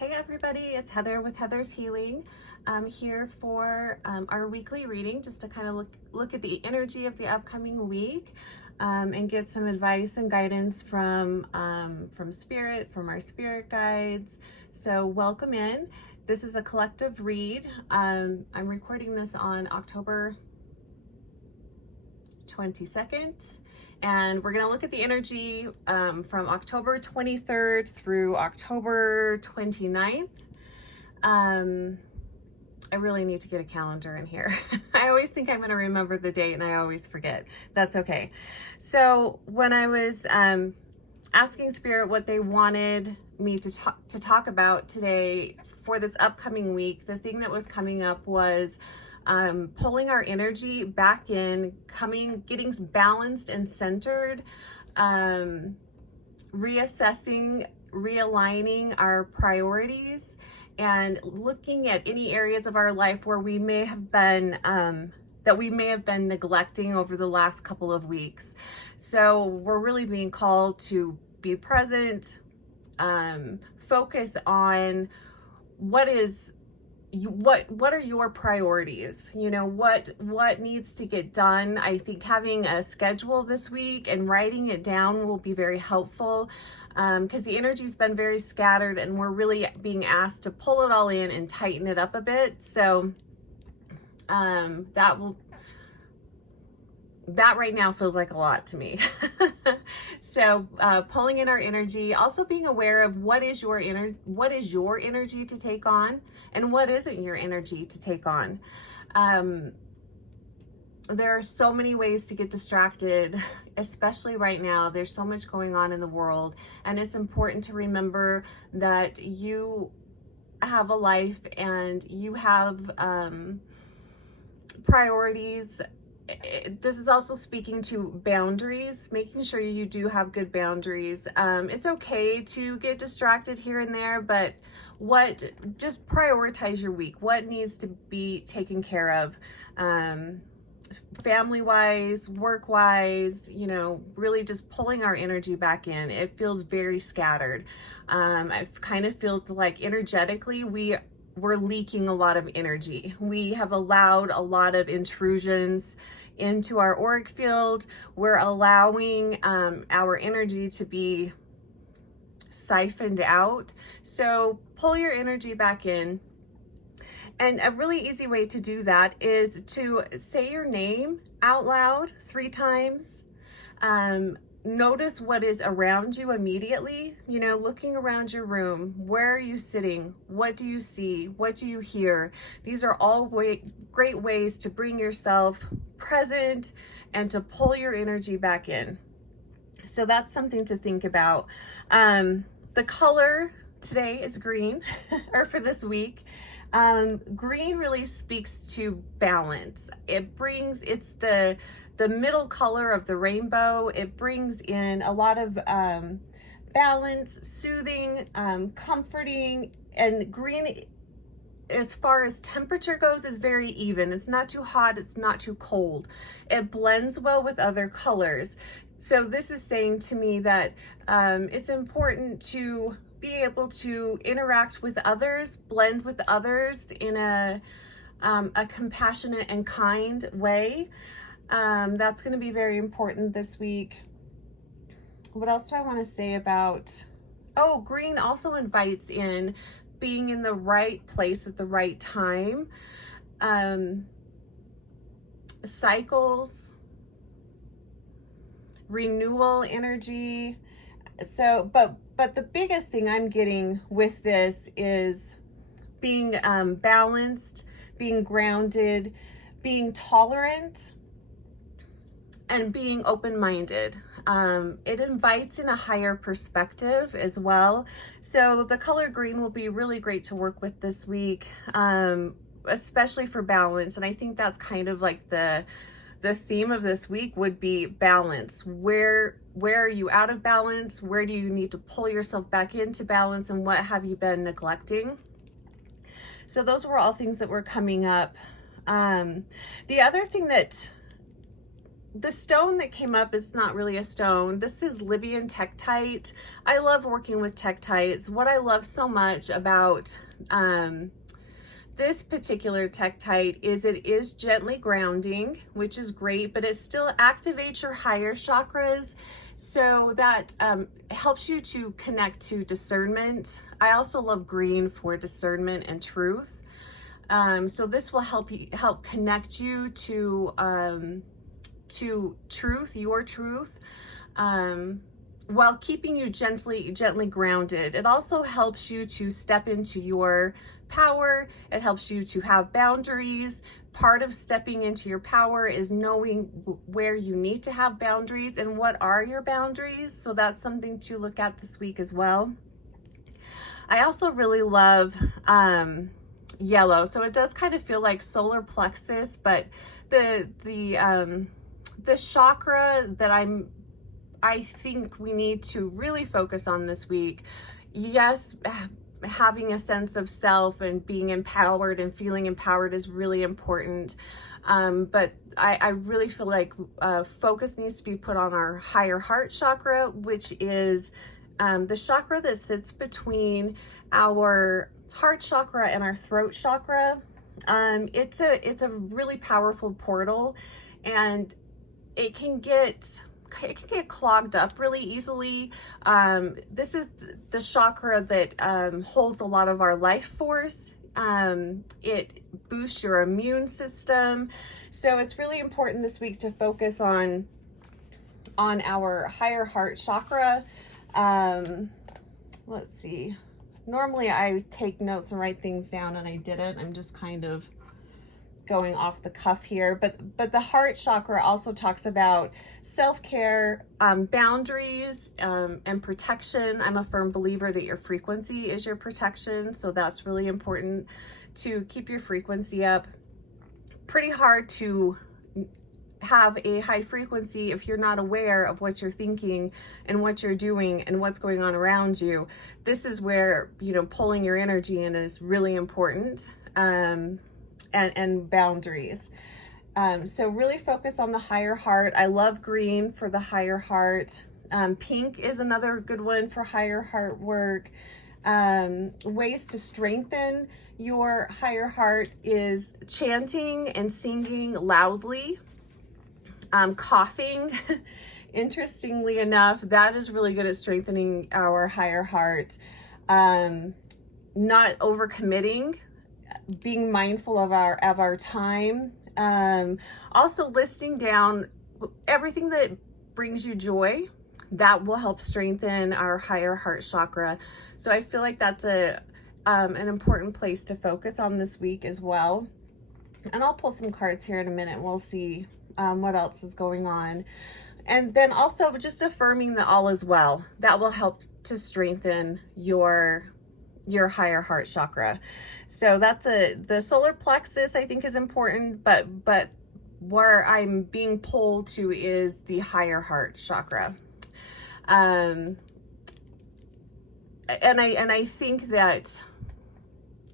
Hey everybody, it's Heather with Heather's Healing. I'm here for our weekly reading, just to kind of look at the energy of the upcoming week and get some advice and guidance from Spirit, from our spirit guides. So welcome in. This is a collective read. I'm recording this on October 22nd. And we're going to look at the energy from October 23rd through October 29th. I really need to get a calendar in here. I always think I'm going to remember the date and I always forget. That's okay. So when I was asking Spirit what they wanted me to talk about today for this upcoming week, the thing that was coming up was pulling our energy back in, getting balanced and centered, reassessing, realigning our priorities, and looking at any areas of our life where we may have been neglecting over the last couple of weeks. So we're really being called to be present, focus on what are your priorities? You know, what needs to get done. I think having a schedule this week and writing it down will be very helpful, because the energy's been very scattered and we're really being asked to pull it all in and tighten it up a bit. So that right now feels like a lot to me. So pulling in our energy, also being aware of what is your energy to take on and what isn't your energy to take on. There are so many ways to get distracted, especially right now. There's so much going on in the world, and it's important to remember that you have a life and you have priorities. This is also speaking to boundaries, making sure you do have good boundaries. It's okay to get distracted here and there, but just prioritize your week. What needs to be taken care of, family-wise, work-wise, you know, really just pulling our energy back in. It feels very scattered. It kind of feels like energetically we're leaking a lot of energy. We have allowed a lot of intrusions into our auric field. We're allowing our energy to be siphoned out. So pull your energy back in. And a really easy way to do that is to say your name out loud 3 times. Notice what is around you immediately, you know, looking around your room. Where are you sitting? What do you see? What do you hear? These are all great ways to bring yourself present and to pull your energy back in. So that's something to think about. The color today is green, or for this week. Green really speaks to balance. It's the middle color of the rainbow. It brings in a lot of balance, soothing, comforting, and green, as far as temperature goes, is very even. It's not too hot, it's not too cold. It blends well with other colors. So this is saying to me that it's important to be able to interact with others, blend with others in a compassionate and kind way. That's going to be very important this week. What else do I want to say about, green also invites in being in the right place at the right time. Cycles, renewal energy. So, but the biggest thing I'm getting with this is being balanced, being grounded, being tolerant, and being open-minded. It invites in a higher perspective as well. So the color green will be really great to work with this week, especially for balance. And I think that's kind of like the theme of this week would be balance. Where are you out of balance? Where do you need to pull yourself back into balance? And what have you been neglecting? So those were all things that were coming up. The other thing that the stone that came up is not really a stone. This is Libyan Tektite. I love working with Tektites. What I love so much about this particular Tektite is it is gently grounding, which is great, but it still activates your higher chakras. So that helps you to connect to discernment. I also love green for discernment and truth. So this will help connect you to truth, your truth, while keeping you gently grounded. It also helps you to step into your power. It helps you to have boundaries. Part of stepping into your power is knowing where you need to have boundaries and what are your boundaries. So that's something to look at this week as well. I also really love yellow. So it does kind of feel like solar plexus, but the chakra that I think we need to really focus on this week. Yes, having a sense of self and being empowered and feeling empowered is really important. But I really feel like focus needs to be put on our higher heart chakra, which is the chakra that sits between our heart chakra and our throat chakra. It's a really powerful portal, and it can get clogged up really easily. This is the chakra that holds a lot of our life force. It boosts your immune system. So it's really important this week to focus on our higher heart chakra. Let's see. Normally I take notes and write things down, and I didn't. I'm just kind of going off the cuff here, but the heart chakra also talks about self-care, boundaries, and protection. I'm a firm believer that your frequency is your protection, so that's really important to keep your frequency up. Pretty hard to have a high frequency if you're not aware of what you're thinking and what you're doing and what's going on around you. This is where, you know, pulling your energy in is really important. And boundaries. So really focus on the higher heart. I love green for the higher heart. Pink is another good one for higher heart work. Ways to strengthen your higher heart is chanting and singing loudly. Coughing, interestingly enough, that is really good at strengthening our higher heart. Not overcommitting, being mindful of our time. Also listing down everything that brings you joy. That will help strengthen our higher heart chakra. So I feel like that's an important place to focus on this week as well. And I'll pull some cards here in a minute. We'll see what else is going on. And then also just affirming that all is well. That will help to strengthen your higher heart chakra. So that's the solar plexus, I think, is important, but where I'm being pulled to is the higher heart chakra. And I think that,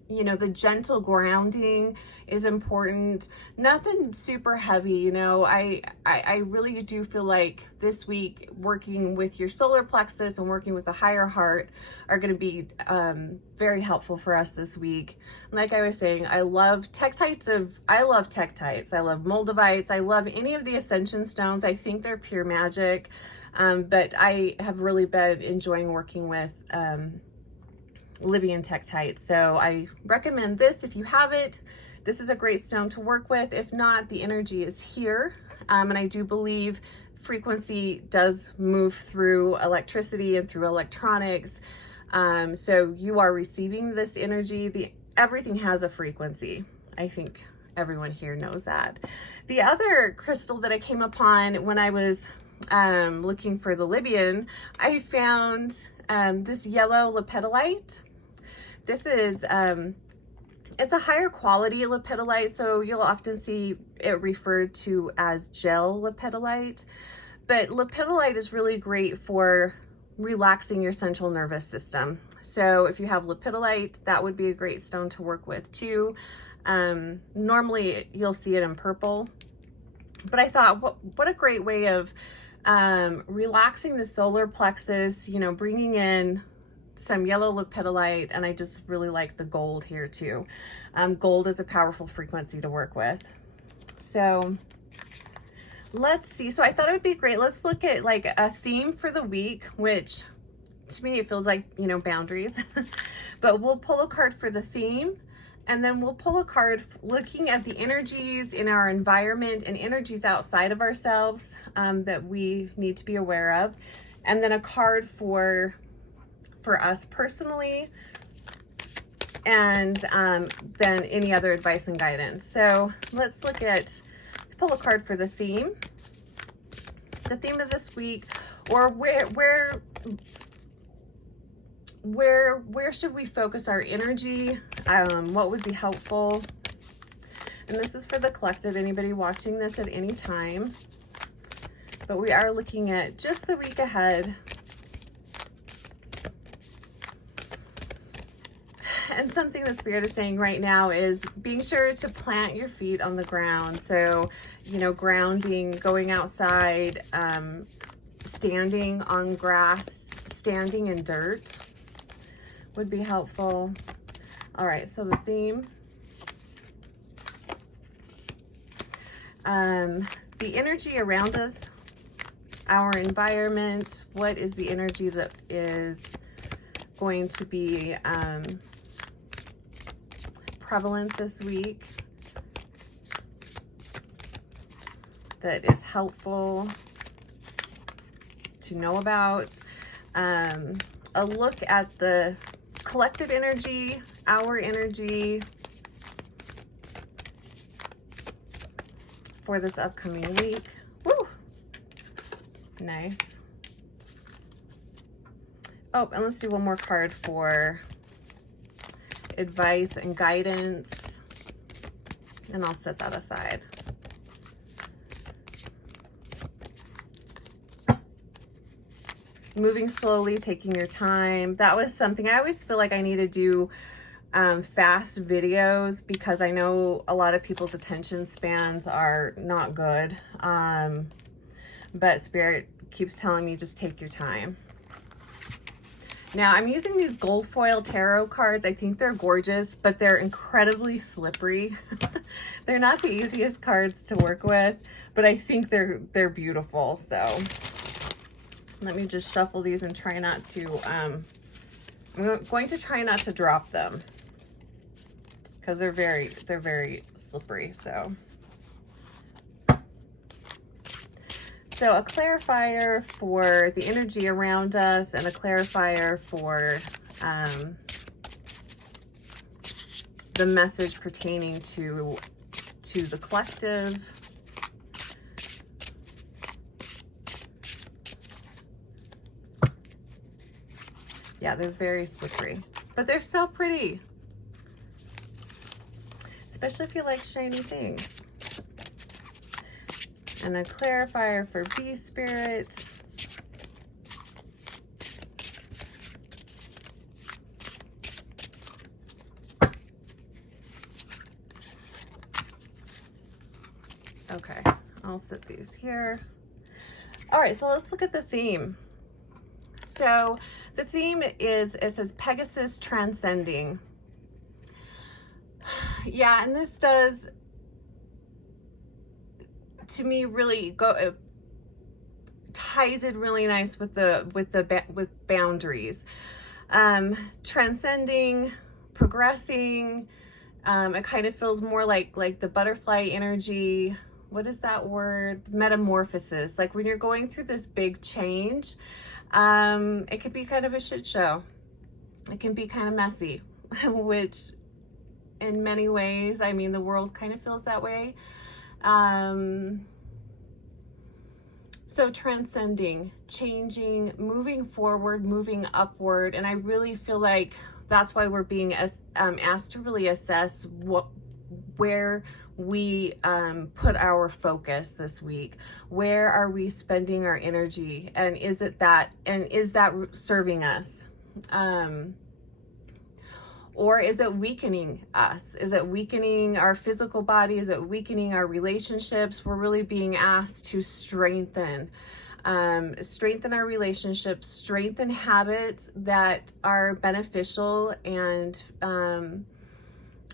you know, the gentle grounding is important. Nothing super heavy, you know. I really do feel like this week working with your solar plexus and working with the higher heart are going to be very helpful for us this week. Like I was saying, I love Tektites. I love Moldavites. I love any of the ascension stones. I think they're pure magic. But I have really been enjoying working with Libyan Tektite. So I recommend this if you have it. This is a great stone to work with. If not, the energy is here. And I do believe frequency does move through electricity and through electronics. So you are receiving this energy. Everything has a frequency. I think everyone here knows that. The other crystal that I came upon when I was looking for the Libyan, I found this yellow Lepidolite. This is it's a higher quality Lepidolite, so you'll often see it referred to as gel Lepidolite. But Lepidolite is really great for relaxing your central nervous system. So if you have Lepidolite, that would be a great stone to work with too. Normally you'll see it in purple. But I thought, what a great way of relaxing the solar plexus, you know, bringing in some yellow lepidolite, and I just really like the gold here too. Gold is a powerful frequency to work with. So let's see. So I thought it would be great. Let's look at like a theme for the week, which to me, it feels like, you know, boundaries, but we'll pull a card for the theme, and then we'll pull a card looking at the energies in our environment and energies outside of ourselves that we need to be aware of. And then a card for us personally, and then any other advice and guidance. So let's pull a card for the theme of this week, or where should we focus our energy? What would be helpful? And this is for the collective, anybody watching this at any time. But we are looking at just the week ahead. And something the Spirit is saying right now is being sure to plant your feet on the ground. So, you know, grounding, going outside, standing on grass, standing in dirt would be helpful. All right, so the theme. The energy around us, our environment, what is the energy that is going to be prevalent this week that is helpful to know about? A look at the collective energy, our energy for this upcoming week. Woo! Nice. Oh, and let's do one more card for advice and guidance, and I'll set that aside. Moving slowly, taking your time. That was something I always feel like I need to do fast videos, because I know a lot of people's attention spans are not good. But Spirit keeps telling me just take your time. Now I'm using these gold foil tarot cards. I think they're gorgeous, but they're incredibly slippery. They're not the easiest cards to work with, but I think they're beautiful. So let me just shuffle these and try not to, I'm going to try not to drop them, because they're very slippery. So a clarifier for the energy around us, and a clarifier for the message pertaining to the collective. Yeah, they're very slippery, but they're so pretty, especially if you like shiny things. And a clarifier for Bee Spirit. Okay, I'll set these here. All right, so let's look at the theme. So the theme is, it says Pegasus transcending. Yeah, and this does, to me, really go ties in really nice with boundaries, transcending, progressing. It kind of feels more like the butterfly energy. What is that word? Metamorphosis. Like when you're going through this big change, it could be kind of a shit show. It can be kind of messy, which in many ways, I mean, the world kind of feels that way. So transcending, changing, moving forward, moving upward. And I really feel like that's why we're being asked to really assess where we put our focus this week. Where are we spending our energy? And is that serving us? Or is it weakening us? Is it weakening our physical body? Is it weakening our relationships? We're really being asked to strengthen our relationships, strengthen habits that are beneficial and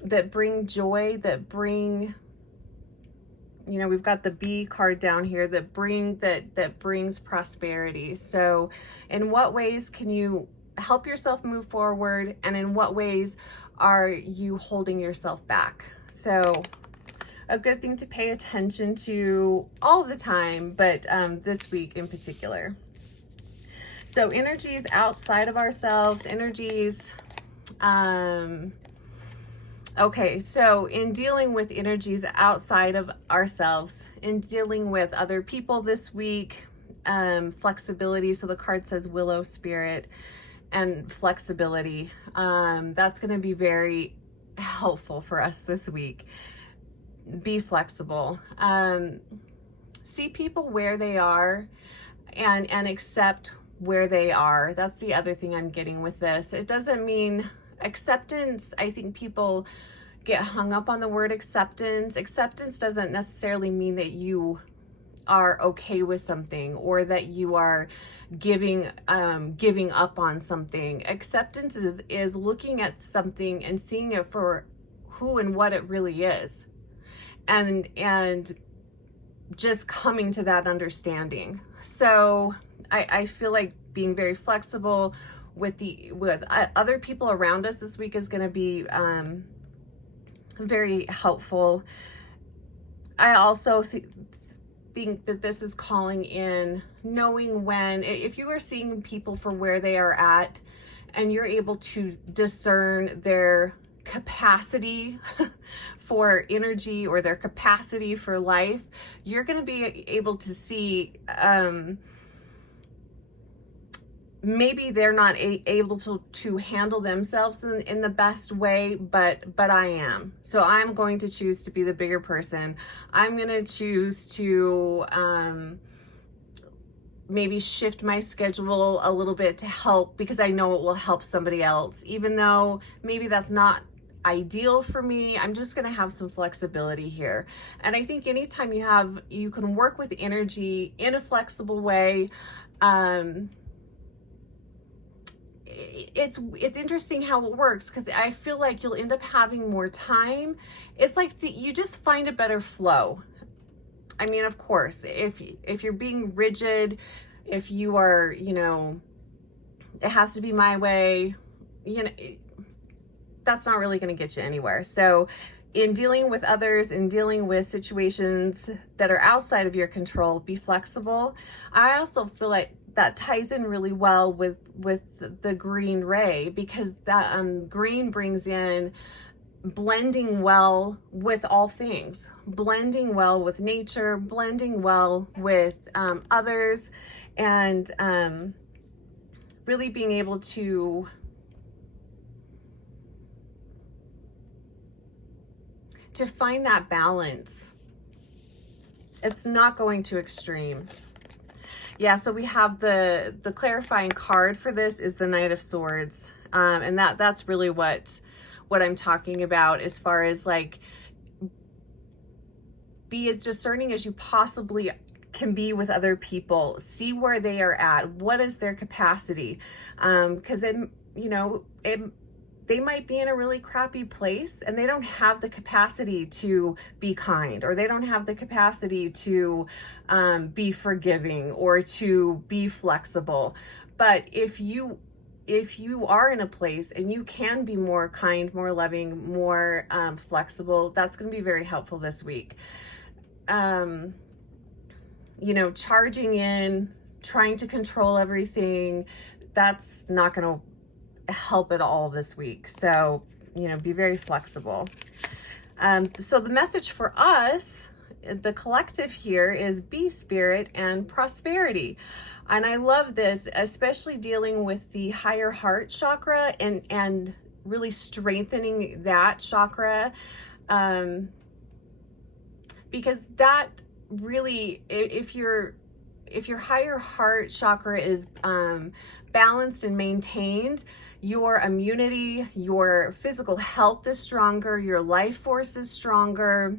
that bring joy, that bring, you know, we've got the B card down here, that brings prosperity. So in what ways can you help yourself move forward, and in what ways are you holding yourself back? So a good thing to pay attention to all the time, but this week in particular. So energies outside of ourselves, energies, okay, so in dealing with energies outside of ourselves, in dealing with other people this week, flexibility. So the card says Willow Spirit and flexibility. That's going to be very helpful for us this week. Be flexible. See people where they are and accept where they are. That's the other thing I'm getting with this. It doesn't mean acceptance. I think people get hung up on the word acceptance. Acceptance doesn't necessarily mean that you are okay with something or that you are giving up on something. Acceptance is looking at something and seeing it for who and what it really is, and just coming to that understanding. So I feel like being very flexible with other people around us this week is going to be very helpful. I also think that this is calling in knowing when, if you are seeing people for where they are at and you're able to discern their capacity for energy or their capacity for life, you're going to be able to see maybe they're not able to handle themselves in the best way, but I am. So I'm going to choose to be the bigger person. I'm going to choose to maybe shift my schedule a little bit to help, because I know it will help somebody else. Even though maybe that's not ideal for me, I'm just going to have some flexibility here. And I think anytime you can work with energy in a flexible way, it's interesting how it works, because I feel like you'll end up having more time. It's like you just find a better flow. I mean, of course, if you're being rigid, if you are, you know, it has to be my way, you know, that's not really going to get you anywhere. So in dealing with others, in dealing with situations that are outside of your control, be flexible. I also feel like that ties in really well with the green ray, because that green brings in blending well with all things, blending well with nature, blending well with others, and really being able to find that balance. It's not going to extremes. Yeah, so we have the clarifying card for this is the Knight of Swords, and that's really what I'm talking about, as far as like, be as discerning as you possibly can be with other people. See where they are at. What is their capacity? Because they might be in a really crappy place and they don't have the capacity to be kind, or they don't have the capacity to be forgiving or to be flexible. But if you are in a place and you can be more kind, more loving, more flexible, that's going to be very helpful this week. Charging in, trying to control everything, that's not going to help at all this week. So, be very flexible. So the message for us, the collective here, is be spirit and prosperity. And I love this, especially dealing with the higher heart chakra and really strengthening that chakra. Because that really, if your higher heart chakra is balanced and maintained, your immunity, your physical health is stronger, your life force is stronger.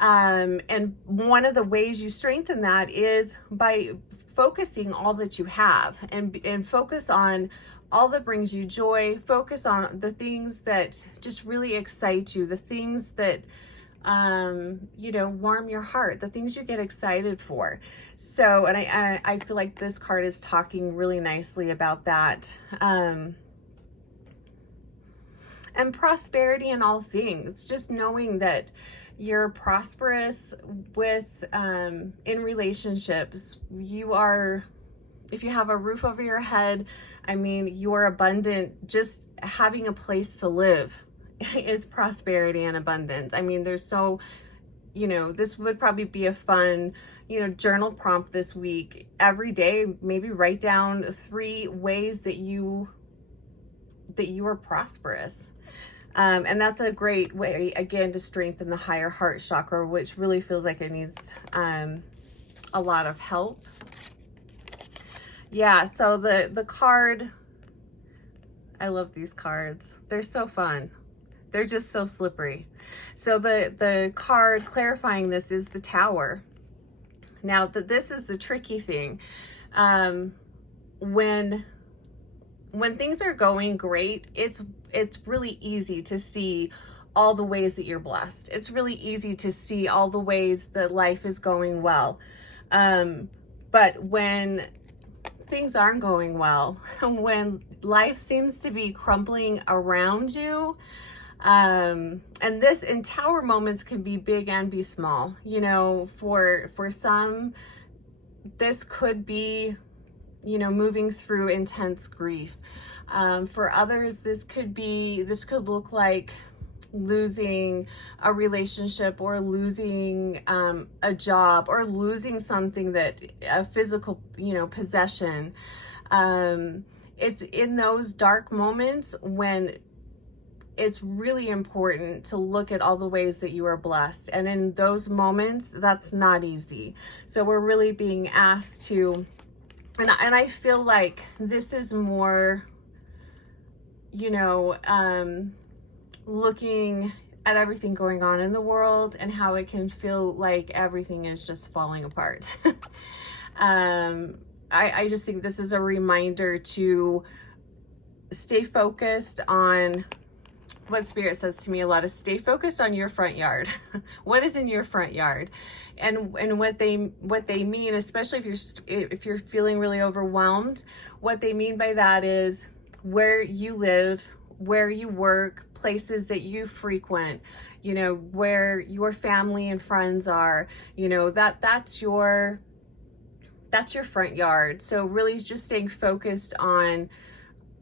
And one of the ways you strengthen that is by focusing all that you have, and focus on all that brings you joy. Focus on the things that just really excite you, the things that you know, warm your heart, the things you get excited for. So, and I feel like this card is talking really nicely about that. And prosperity in all things, just knowing that you're prosperous with, in relationships. You are, if you have a roof over your head, I mean, you're abundant. Just having a place to live is prosperity and abundance. I mean, there's so, you know, this would probably be a fun, you know, journal prompt this week. Every day, maybe write down 3 ways that you are prosperous. And that's a great way, again, to strengthen the higher heart chakra, which really feels like it needs a lot of help. Yeah, so the card, I love these cards. They're so fun. They're just so slippery. So the card clarifying this is the Tower. Now, this is the tricky thing. When things are going great, it's really easy to see all the ways that you're blessed. It's really easy to see all the ways that life is going well. But when things aren't going well, when life seems to be crumbling around you, and this in Tower moments can be big and be small. You know, for some, this could be, you know, moving through intense grief. For others, this could look like losing a relationship, or losing a job, or losing something a physical, you know, possession. It's in those dark moments when it's really important to look at all the ways that you are blessed. And in those moments, that's not easy. So we're really being asked to, and I feel like this is more, you know, looking at everything going on in the world and how it can feel like everything is just falling apart. I just think this is a reminder to stay focused on what Spirit says to me a lot, is stay focused on your front yard. What is in your front yard, and what they mean, especially if you're feeling really overwhelmed. What they mean by that is where you live, where you work, places that you frequent, you know, where your family and friends are, you know, that's your front yard. So really just staying focused on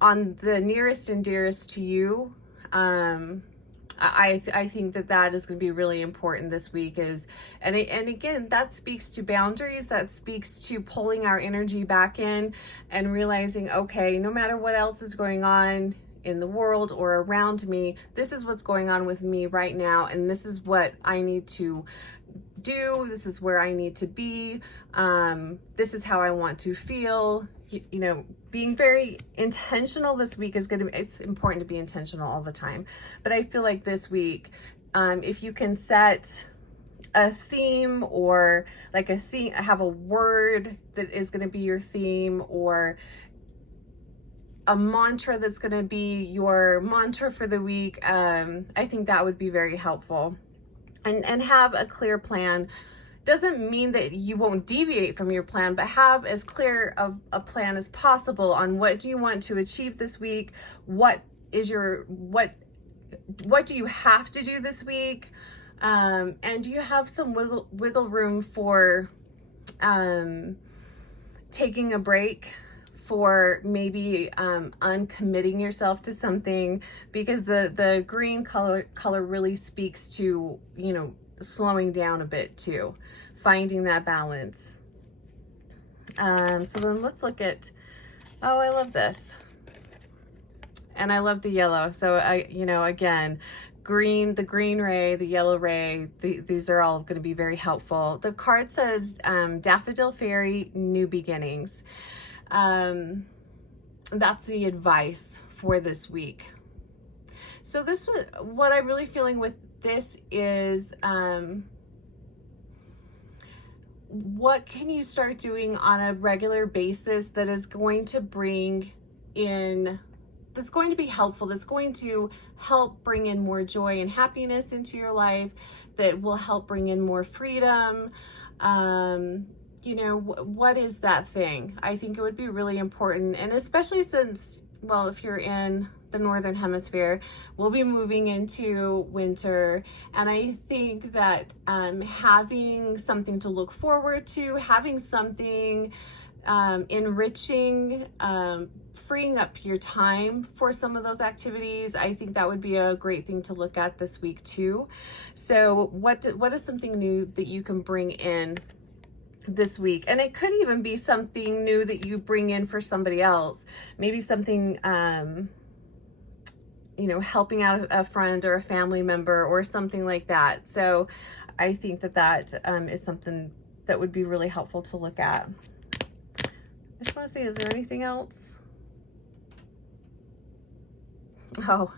the nearest and dearest to you. I think that is going to be really important this week, and again, that speaks to boundaries, that speaks to pulling our energy back in and realizing, okay, no matter what else is going on in the world or around me, this is what's going on with me right now, and this is what I need to do, this is where I need to be, this is how I want to feel. You know, being very intentional this week it's important to be intentional all the time, but I feel like this week, if you can set a theme, or like have a word that is going to be your theme, or a mantra that's going to be your mantra for the week, I think that would be very helpful. And have a clear plan. Doesn't mean that you won't deviate from your plan, but have as clear of a plan as possible on what do you want to achieve this week, what do you have to do this week, and do you have some wiggle room for taking a break, for maybe uncommitting yourself to something, because the green color really speaks to, you know, slowing down a bit too, finding that balance. So then let's look at, oh, I love this, and I love the yellow. So you know, again, the green ray, the yellow ray, these are all going to be very helpful. The card says Daffodil Fairy, New Beginnings. that's the advice for this week. So what I'm really feeling with this is, what can you start doing on a regular basis that is going to bring in, that's going to be helpful, that's going to help bring in more joy and happiness into your life, that will help bring in more freedom? You know, what is that thing? I think it would be really important, and especially since, well, if you're in the Northern Hemisphere, we'll be moving into winter, and I think that having something to look forward to, having something enriching, freeing up your time for some of those activities, I think that would be a great thing to look at this week too. So what is something new that you can bring in this week? And it could even be something new that you bring in for somebody else, maybe something, you know, helping out a friend or a family member or something like that. So I think that is something that would be really helpful to look at. I just want to see, is there anything else? Oh,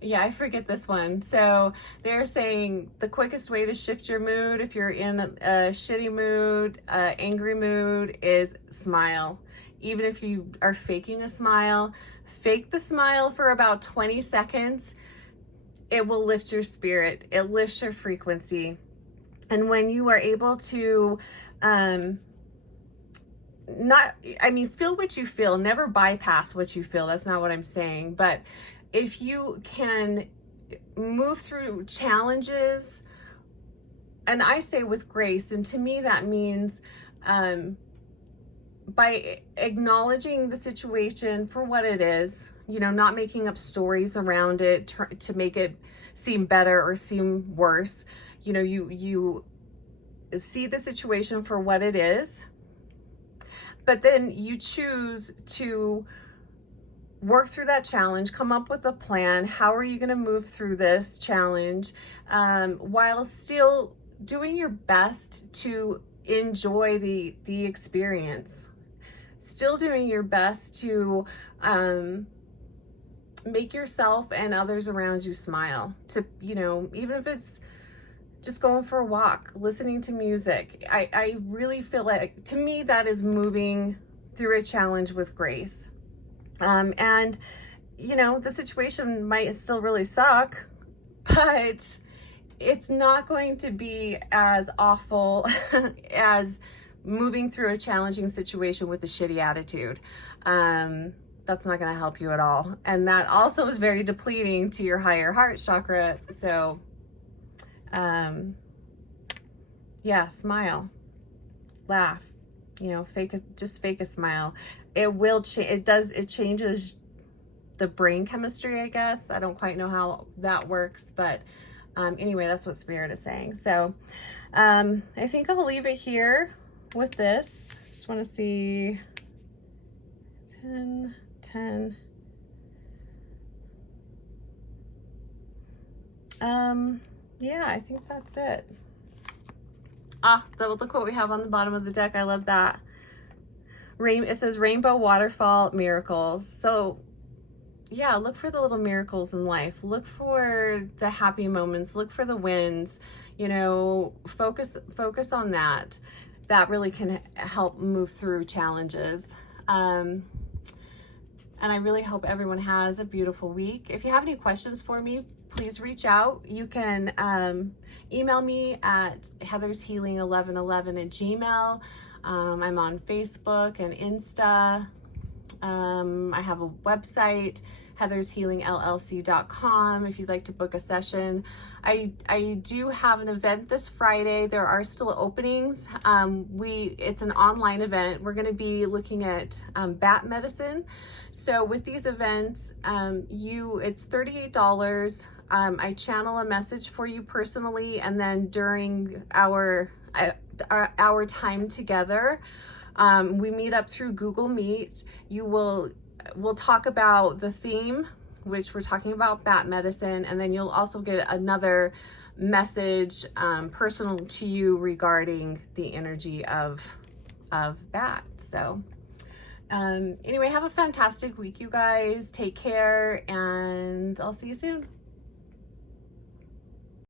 yeah, I forget this one. So they're saying the quickest way to shift your mood if you're in a shitty mood, angry mood, is smile. Even if you are faking a smile, fake the smile for about 20 seconds. It will lift your spirit. It lifts your frequency. And when you are able to, feel what you feel, never bypass what you feel. That's not what I'm saying. But if you can move through challenges, and I say with grace, and to me that means by acknowledging the situation for what it is, you know, not making up stories around it to make it seem better or seem worse. You know, you see the situation for what it is, but then you choose to work through that challenge, come up with a plan. How are you going to move through this challenge while still doing your best to enjoy the experience? Still doing your best to make yourself and others around you smile. To, you know, even if it's just going for a walk, listening to music. I really feel like, to me, that is moving through a challenge with grace. And, you know, the situation might still really suck, but it's not going to be as awful as moving through a challenging situation with a shitty attitude. That's not going to help you at all. And that also is very depleting to your higher heart chakra. So, yeah, smile, laugh, you know, just fake a smile. It will change. It changes the brain chemistry, I guess. I don't quite know how that works, but anyway, that's what Spirit is saying. So I think I'll leave it here with this. Just want to see 10. Yeah, I think that's it. Look what we have on the bottom of the deck. I love that. It says Rainbow Waterfall Miracles. So yeah, look for the little miracles in life. Look for the happy moments. Look for the wins. You know, focus on that. That really can help move through challenges. And I really hope everyone has a beautiful week. If you have any questions for me, please reach out. You can email me at heathershealing1111@gmail. I'm on Facebook and Insta. I have a website, heathershealingllc.com, if you'd like to book a session. I do have an event this Friday. There are still openings. It's an online event. We're going to be looking at bat medicine. So with these events, it's $38. I channel a message for you personally, and then during our time together, we meet up through Google Meet. We'll talk about the theme, which we're talking about bat medicine, and then you'll also get another message personal to you regarding the energy of bat. So Anyway, have a fantastic week, you guys. Take care, and I'll see you soon.